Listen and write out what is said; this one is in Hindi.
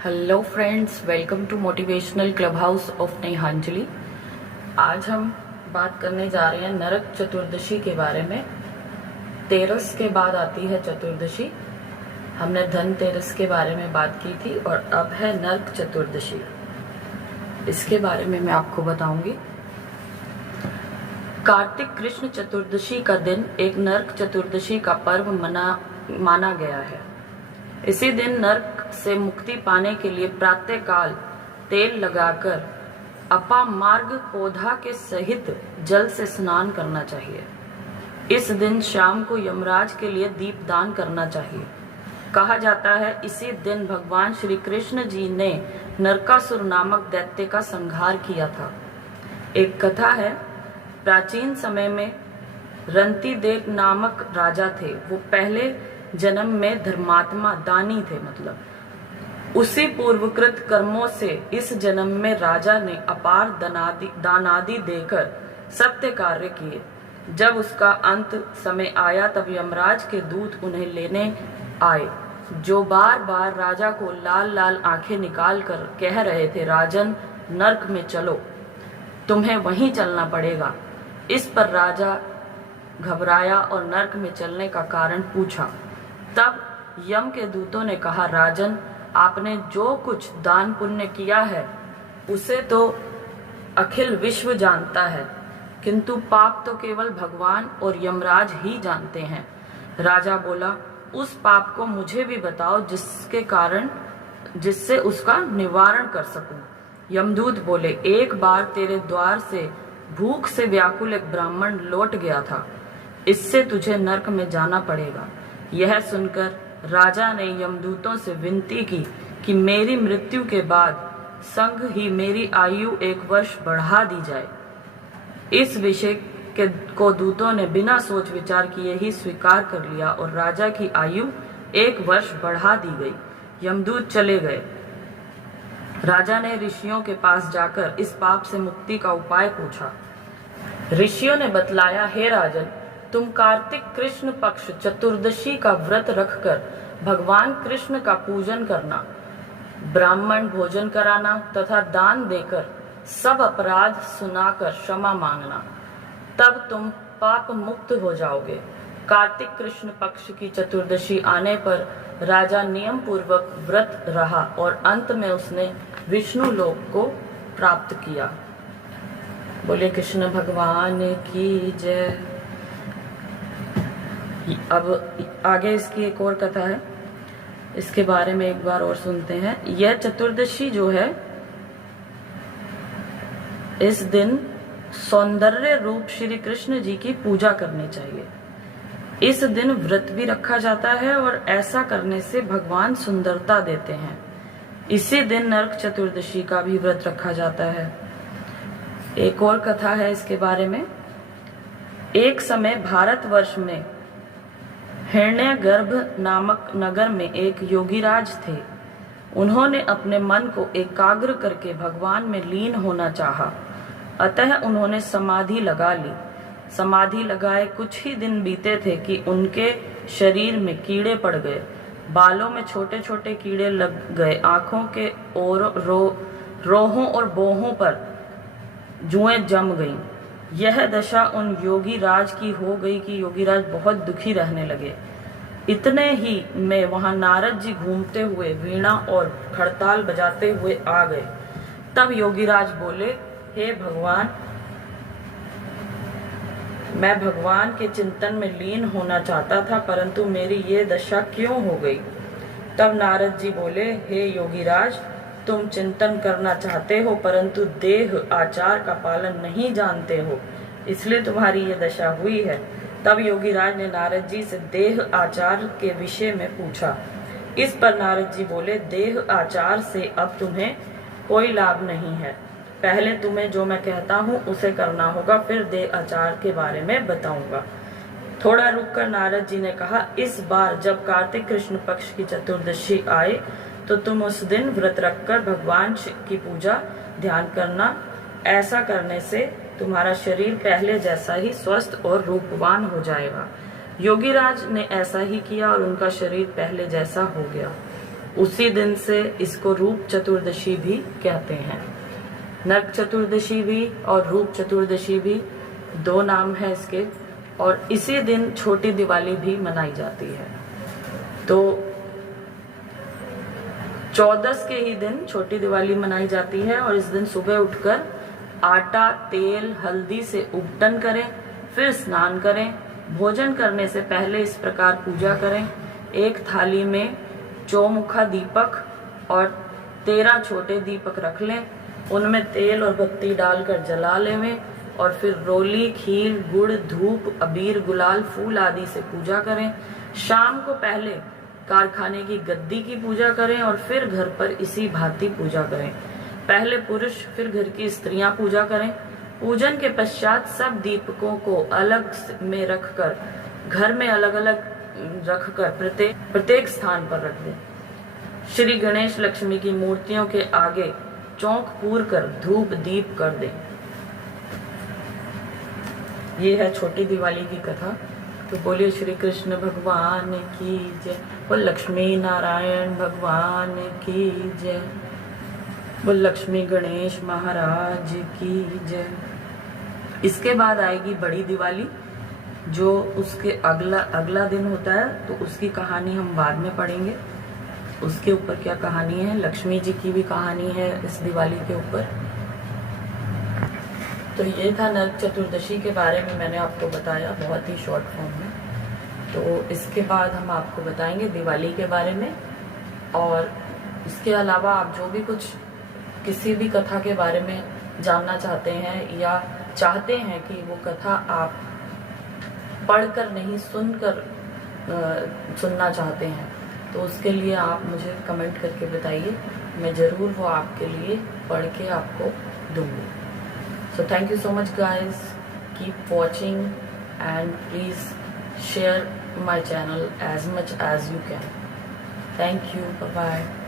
Hello friends, welcome to motivational club house of Nehanjali. आज हम बात करने जा रहे हैं नरक चतुर्दशी के बारे में। तेरस के बाद आती है चतुर्दशी। हमने धनतेरस के बारे में बात की थी और अब है नरक चतुर्दशी। इसके बारे में मैं आपको बताऊंगी। कार्तिक कृष्ण चतुर्दशी का दिन एक नरक चतुर्दशी का पर्व माना गया है। इसी दिन नरक से मुक्ति पाने के लिए प्रातःकाल तेल लगाकर अपामार्ग पौधा के सहित जल से स्नान करना चाहिए। इस दिन शाम को यमराज के लिए दीपदान करना चाहिए। कहा जाता है इसी दिन भगवान श्री कृष्ण जी ने नरकासुर नामक दैत्य का संहार किया था। एक कथा है, प्राचीन समय में रंतिदेव नामक राजा थे। वो पहले जन्म में धर्मात्मा दानी थे। उसी पूर्वकृत कर्मों से इस जन्म में राजा ने अपार दानादि देकर सत्य कार्य किए। जब उसका अंत समय आया तब यमराज के दूत उन्हें लेने आए, जो बार बार राजा को लाल लाल आंखें निकाल कर कह रहे थे, राजन नरक में चलो, तुम्हें वहीं चलना पड़ेगा। इस पर राजा घबराया और नरक में चलने का कारण पूछा। तब यम के दूतों ने कहा, राजन आपने जो कुछ दान पुण्य किया है उसे तो अखिल विश्व जानता है, किंतु पाप तो केवल भगवान और यमराज ही जानते हैं। राजा बोला, उस पाप को मुझे भी बताओ जिससे उसका निवारण कर सकूं। यमदूत बोले, एक बार तेरे द्वार से भूख से व्याकुल एक ब्राह्मण लौट गया था, इससे तुझे नरक में जाना पड़ेगा। यह सुनकर राजा ने यमदूतों से विनती की कि मेरी मृत्यु के बाद संग ही मेरी आयु 1 वर्ष बढ़ा दी जाए। इस विषय को दूतों ने बिना सोच विचार किए ही स्वीकार कर लिया और राजा की आयु 1 वर्ष बढ़ा दी गई। यमदूत चले गए। राजा ने ऋषियों के पास जाकर इस पाप से मुक्ति का उपाय पूछा। ऋषियों ने बतलाया, हे राजन, तुम कार्तिक कृष्ण पक्ष चतुर्दशी का व्रत रखकर भगवान कृष्ण का पूजन करना, ब्राह्मण भोजन कराना तथा दान देकर सब अपराध सुनाकर क्षमा मांगना, तब तुम पाप मुक्त हो जाओगे। कार्तिक कृष्ण पक्ष की चतुर्दशी आने पर राजा नियम पूर्वक व्रत रहा और अंत में उसने विष्णु लोक को प्राप्त किया। बोले कृष्ण भगवान की जय। अब आगे इसकी एक और कथा है, इसके बारे में एक बार और सुनते हैं। यह चतुर्दशी जो है, इस दिन सौंदर्य रूप श्री कृष्ण जी की पूजा करनी चाहिए। इस दिन व्रत भी रखा जाता है और ऐसा करने से भगवान सुंदरता देते हैं। इसी दिन नरक चतुर्दशी का भी व्रत रखा जाता है। एक और कथा है इसके बारे में। एक समय भारतवर्ष में हिरण्यगर्भ नामक नगर में एक योगीराज थे। उन्होंने अपने मन को एकाग्र करके भगवान में लीन होना चाहा, अतः उन्होंने समाधि लगा ली। समाधि लगाए कुछ ही दिन बीते थे कि उनके शरीर में कीड़े पड़ गए। बालों में छोटे छोटे कीड़े लग गए। आंखों के और रोहों और बोहों पर जुएं जम गईं। यह दशा उन योगी राज की हो गई कि योगीराज बहुत दुखी रहने लगे। इतने ही में वहां नारद जी घूमते हुए वीणा और खड़ताल बजाते हुए आ गए। तब योगीराज बोले, हे भगवान, मैं भगवान के चिंतन में लीन होना चाहता था, परंतु मेरी ये दशा क्यों हो गई। तब नारद जी बोले, हे योगीराज, तुम चिंतन करना चाहते हो परंतु देह आचार का पालन नहीं जानते हो, इसलिए तुम्हारी ये दशा हुई है। तब योगीराज ने नारद जी से देह आचार के विषय में पूछा। इस पर नारद जी बोले, देह आचार से अब तुम्हें कोई लाभ नहीं है। पहले तुम्हें जो मैं कहता हूँ उसे करना होगा, फिर देह आचार के बारे में बताऊंगा। थोड़ा रुककर नारद जी ने कहा, इस बार जब कार्तिक कृष्ण पक्ष की चतुर्दशी आए तो तुम उस दिन व्रत रखकर भगवान की पूजा ध्यान करना। ऐसा करने से तुम्हारा शरीर पहले जैसा ही स्वस्थ और रूपवान हो जाएगा। योगीराज ने ऐसा ही किया और उनका शरीर पहले जैसा हो गया। उसी दिन से इसको रूप चतुर्दशी भी कहते हैं। नरक चतुर्दशी भी और रूप चतुर्दशी भी दो नाम है इसके। और इसी दिन छोटी दिवाली भी मनाई जाती है। तो 14 के ही दिन छोटी दिवाली मनाई जाती है और इस दिन सुबह उठकर आटा, तेल, हल्दी से उबटन करें, फिर स्नान करें। भोजन करने से पहले इस प्रकार पूजा करें। एक थाली में चौमुखा दीपक और 13 छोटे दीपक रख लें, उनमें तेल और बत्ती डालकर जला लें और फिर रोली, खीर, गुड़, धूप, अबीर, गुलाल, फूल आदि से पूजा करें। शाम को पहले कारखाने की गद्दी की पूजा करें और फिर घर पर इसी भांति पूजा करें। पहले पुरुष फिर घर की स्त्रियां पूजा करें। पूजन के पश्चात सब दीपकों को अलग में रखकर घर में अलग अलग रखकर प्रत्येक स्थान पर रख दें। श्री गणेश लक्ष्मी की मूर्तियों के आगे चौक पूर कर धूप दीप कर दें। ये है छोटी दिवाली की कथा। तो बोलिए श्री कृष्ण भगवान की जय, बोल लक्ष्मी नारायण भगवान की जय, बोल लक्ष्मी गणेश महाराज की जय। इसके बाद आएगी बड़ी दिवाली, जो उसके अगला दिन होता है, तो उसकी कहानी हम बाद में पढ़ेंगे। उसके ऊपर क्या कहानी है, लक्ष्मी जी की भी कहानी है इस दिवाली के ऊपर। तो ये था नरक चतुर्दशी के बारे में मैंने आपको बताया बहुत ही शॉर्ट फॉर्म में। तो इसके बाद हम आपको बताएंगे दिवाली के बारे में। और इसके अलावा आप जो भी कुछ किसी भी कथा के बारे में जानना चाहते हैं या चाहते हैं कि वो कथा आप पढ़कर नहीं सुनकर सुनना चाहते हैं, तो उसके लिए आप मुझे कमेंट करके बताइए, मैं ज़रूर वो आपके लिए पढ़ के आपको दूंगी। So thank you so much guys, keep watching and please share my channel as much as you can. Thank you, bye bye.